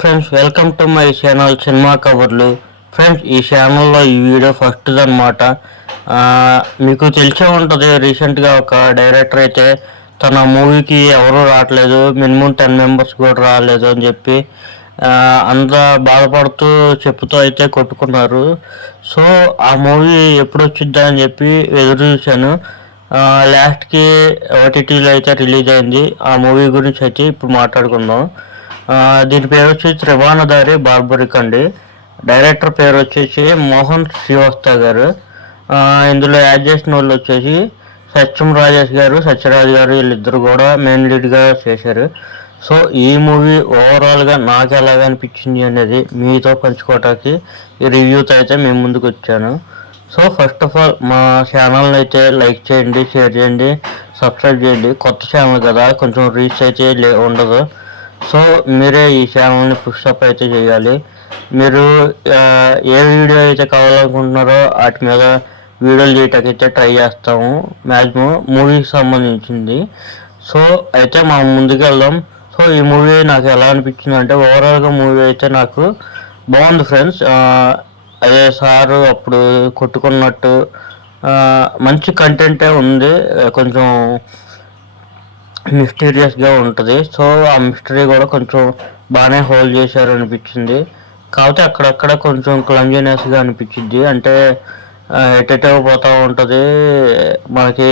Friends welcome to my channel cinema కవర్లు friends ఈ ఛానల్లో ఈ వీడియో ఫస్ట్ అనమాట మీకు తెలిసే ఉంటుంది రీసెంట్గా ఒక డైరెక్టర్ అయితే తన మూవీకి ఎవరు రావట్లేదు మినిమం టెన్ మెంబర్స్ కూడా రాలేదు అని చెప్పి అంత బాధపడుతూ చెప్పుతూ అయితే కొట్టుకున్నారు. సో ఆ మూవీ ఎప్పుడు వచ్చిద్దా అని చెప్పి ఎదురు చూశాను. లాస్ట్కి ఓటీటీలో అయితే రిలీజ్ అయింది. ఆ మూవీ గురించి అయితే ఇప్పుడు మాట్లాడుకుందాం. దీని పేరు వచ్చి త్రిభానదారి బార్బరిక్ అండి డైరెక్టర్ పేరు వచ్చేసి మోహన్ శ్రీవాస్త గారు. ఇందులో యాడ్ చేసిన వాళ్ళు వచ్చేసి సత్యం రాజేష్ గారు సత్యరాజ్ గారు వీళ్ళిద్దరు కూడా మెయిన్ లీడ్గా చేశారు. సో ఈ మూవీ ఓవరాల్గా నాకు ఎలాగ అనిపించింది అనేది మీతో పంచుకోవటానికి ఈ రివ్యూతో అయితే మేము ముందుకు వచ్చాను. సో ఫస్ట్ ఆఫ్ ఆల్ మా ఛానల్ని అయితే లైక్ చేయండి షేర్ చేయండి సబ్స్క్రైబ్ చేయండి. కొత్త ఛానల్ కదా కొంచెం రీచ్ అయితే ఉండదు. సో మీరే ఈ ఛానల్ని పుష్అప్ అయితే చేయాలి. మీరు ఏ వీడియో అయితే కావాలనుకుంటున్నారో వాటి మీద వీడియోలు చేయటానికి అయితే ట్రై చేస్తాము. మ్యాక్సిమం మూవీకి సంబంధించింది. సో అయితే మనం ముందుకెళ్దాం సో ఈ మూవీ నాకు ఎలా అనిపించింది అంటే ఓవరాల్గా మూవీ అయితే నాకు బాగుంది ఫ్రెండ్స్ అదే సారు అప్పుడు కొట్టుకున్నట్టు మంచి కంటెంటే ఉంది. కొంచెం మిస్టీరియస్గా ఉంటుంది. సో ఆ మిస్టరీ కూడా కొంచెం బాగానే హోల్డ్ చేశారు అనిపించింది కాకపోతే అక్కడక్కడ కొంచెం క్లంజినెస్గా అనిపించింది అంటే ఎటెటో పోతూ ఉంటుంది. మనకి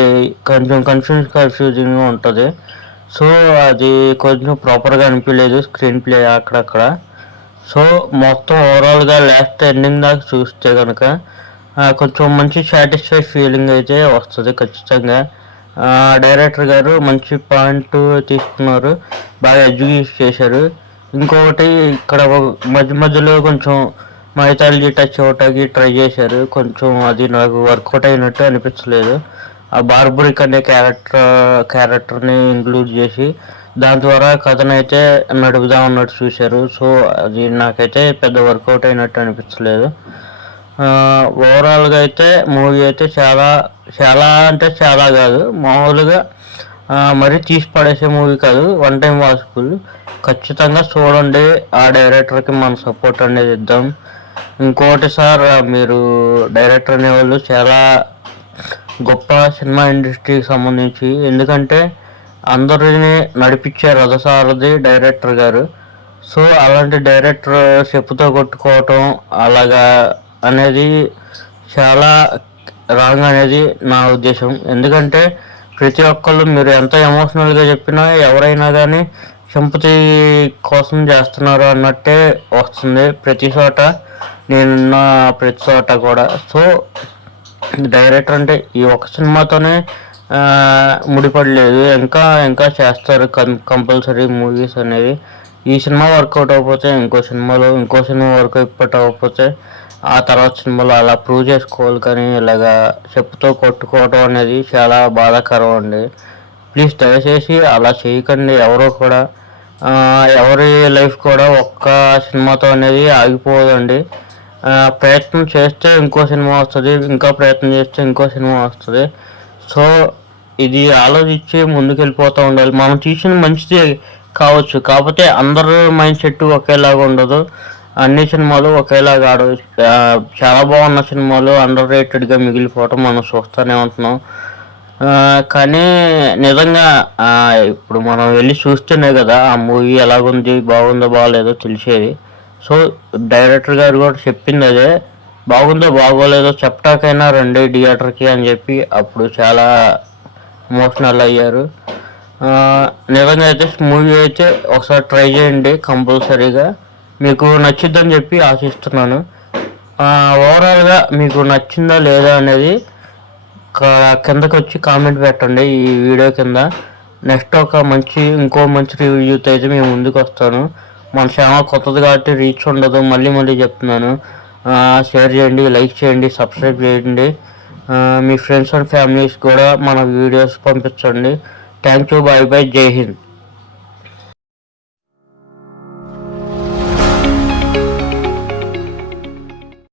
కొంచెం కన్ఫ్యూజ్ కన్ఫ్యూజింగ్గా ఉంటుంది. సో అది కొంచెం ప్రాపర్గా అనిపించలేదు స్క్రీన్ ప్లే అక్కడక్కడ. సో మొత్తం ఓవరాల్గా లాస్ట్ ఎండింగ్ దాకా చూస్తే కనుక కొంచెం మంచి సాటిస్ఫై ఫీలింగ్ అయితే వస్తుంది ఖచ్చితంగా. డైరెక్టర్ గారు మంచి పాయింట్ తీసుకున్నారు. బాగా ఎడ్యుకేట్ చేశారు. ఇంకొకటి ఇక్కడ మధ్య మధ్యలో కొంచెం మైథాలజీ టచ్ అవ్వటానికి ట్రై చేశారు. కొంచెం అది నాకు వర్కౌట్ అయినట్టు అనిపించలేదు. ఆ బార్బరిక్ అనే క్యారెక్టర్ క్యారెక్టర్ని ఇంక్లూడ్ చేసి దాని ద్వారా కథనైతే నడుపుదాం అన్నట్టు చూశారు. సో అది నాకైతే పెద్ద వర్కౌట్ అయినట్టు అనిపించలేదు. ఓవరాల్గా అయితే మూవీ అయితే చాలా చాలా అంటే చాలా కాదు. మామూలుగా మరి తీసి పడేసే మూవీ కాదు. వన్ టైం వాచబుల్ ఖచ్చితంగా చూడండి. ఆ డైరెక్టర్కి మన సపోర్ట్ అనేది ఇద్దాం. ఇంకోటి సార్ మీరు డైరెక్టర్ అనేవాళ్ళు చాలా గొప్ప సినిమా ఇండస్ట్రీకి సంబంధించి ఎందుకంటే అందరిని నడిపించే రథసారథి డైరెక్టర్ గారు. సో అలాంటి డైరెక్టర్ చెప్పుతో కొట్టుకోవటం అలాగా అనేది చాలా రాంగ్ అనేది నా ఉద్దేశం. ఎందుకంటే ప్రతి ఒక్కళ్ళు మీరు ఎంత ఎమోషనల్గా చెప్పినా ఎవరైనా కానీ సింపతి కోసం చేస్తున్నారు అన్నట్టే వస్తుంది ప్రతి చోట. నేనున్న ప్రతి చోట కూడా. సో డైరెక్టర్ అంటే ఈ ఒక సినిమాతోనే ముడిపడలేదు. ఇంకా ఇంకా చేస్తారు కం కంపల్సరీ మూవీస్ అనేవి ఈ సినిమా వర్కౌట్ అవ్వకపోతే ఇంకో సినిమాలో ఇంకో సినిమా వర్కౌట్ అవ్వకపోతే ఆ తర్వాత సినిమాలో అలా ప్రూవ్ చేసుకోవాలి కానీ ఇలాగా చెప్పుతో కొట్టుకోవడం అనేది చాలా బాధాకరం అండి. ప్లీజ్ దయచేసి అలా చేయకండి. ఎవరో కూడా ఎవరి లైఫ్ కూడా ఒక్క సినిమాతో అనేది ఆగిపోదండి. ప్రయత్నం చేస్తే ఇంకో సినిమా వస్తుంది ఇంకా ప్రయత్నం చేస్తే ఇంకో సినిమా వస్తుంది. సో ఇది ఆలోచించి ముందుకెళ్ళిపోతూ ఉండాలి. మనం తీసిన మంచిది కావచ్చు. కాకపోతే అందరూ మైండ్ సెట్ ఒకేలాగా ఉండదు. అన్ని సినిమాలు ఒకేలాగా ఆడవు చాలా బాగున్న సినిమాలు అండర్ రేటెడ్గా మిగిలిపోవటం మనం చూస్తూనే ఉంటున్నాం. కానీ నిజంగా ఇప్పుడు మనం వెళ్ళి చూస్తేనే కదా ఆ మూవీ ఎలాగుంది బాగుందో బాగోలేదో తెలిసేది. సో డైరెక్టర్ గారు కూడా చెప్పింది అదే బాగుందో బాగోలేదో చెప్పటాకైనా రండి థియేటర్కి అని చెప్పి అప్పుడు చాలా ఎమోషనల్ అయ్యారు. నిజంగా అయితే మూవీ అయితే ఒకసారి ట్రై చేయండి కంపల్సరీగా. మీకు నచ్చుద్దని చెప్పి ఆశిస్తున్నాను. ఓవరాల్గా మీకు నచ్చిందా లేదా అనేది క- కిందకి వచ్చి కామెంట్ పెట్టండి ఈ వీడియో కింద. నెక్స్ట్ ఒక మంచి ఇంకో మంచి రివ్యూతో అయితే మేము ముందుకు వస్తాను మన ఛానల్ కొత్తది కాబట్టి రీచ్ ఉండదు మళ్ళీ మళ్ళీ చెప్తున్నాను. షేర్ చేయండి లైక్ చేయండి సబ్స్క్రైబ్ చేయండి. మీ ఫ్రెండ్స్ అండ్ ఫ్యామిలీస్ కూడా మన వీడియోస్ పంపించండి. థ్యాంక్ యూ బాయ్ బాయ్ జై హింద్